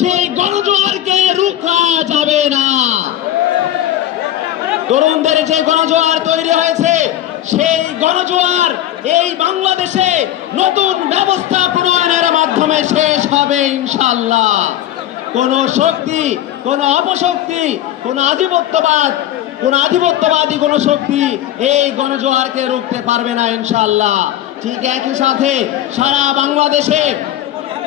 সেই গণজোয়ারকে রুখা যাবে না। তরুণদের যে গণজোয়ার তৈরি হয়েছে, সেই গণজোয়ার এই বাংলাদেশে নতুন ব্যবস্থা প্রণয়নের মাধ্যমে শেষ হবে ইনশাআল্লাহ। কোন শক্তি, কোন অপশক্তি, কোন আধিপত্যবাদী কোন শক্তি এই গণজোয়ারকে রুখতে পারবে না ইনশাআল্লাহ। ঠিক একই সাথে সারা বাংলাদেশে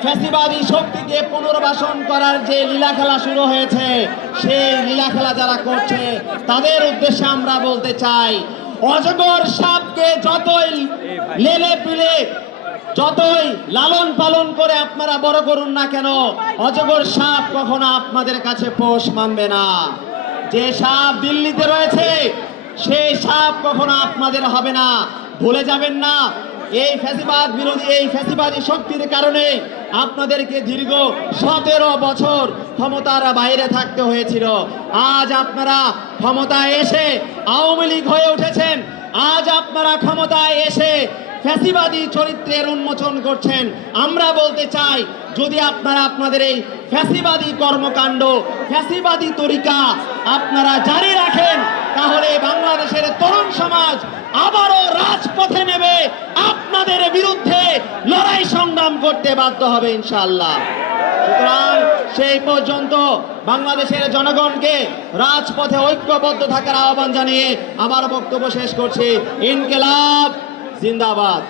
ফ্যাসিবাদী শক্তিকে পুনর্বাসন করার যে লীলা খেলা শুরু হয়েছে, সেই লীলা খেলা যারা করছে তাদের উদ্দেশ্যে আমরা বলতে চাই, অজগর সাপকে যতই লেলে পিলে, যতই লালন পালন করে আপনারা বড় করুন না কেন, অজগর সাপ কখনো আপনাদের কাছে পোষ মানবে না। যে সাপ দিল্লিতে রয়েছে, সেই সাপ কখনো আপনাদের হবে না। ভুলে যাবেন না, এই ফ্যাসিবাদ বিরোধী, এই ফ্যাসিবাদী শক্তির কারণে আপনাদেরকে দীর্ঘ 17 বছর ক্ষমতার বাইরে থাকতে হয়েছিল। আজ আপনারা ক্ষমতায় এসে আওয়ামী লীগ হয়ে উঠেছেন। আজ আপনারা ক্ষমতায় এসে ফ্যাসিবাদী চরিত্রের উন্মোচন করছেন। আমরা বলতে চাই, যদি আপনারা আপনাদের এই ফ্যাসিবাদী কর্মকাণ্ড, ফ্যাসিবাদী তরিকা আপনারা জারি রাখেন, তাহলে বাংলাদেশের তরুণ সমাজ আবারও রাজপথে নেমে আপনাদের বিরুদ্ধে লড়াই সংগ্রাম করতে বাধ্য হবে ইনশাআল্লাহ। সুতরাং সেই পর্যন্ত বাংলাদেশের জনগণকে রাজপথে ঐক্যবদ্ধ থাকার আহ্বান জানিয়ে আমার বক্তব্য শেষ করছি। ইনকিলাব জিন্দাবাদ।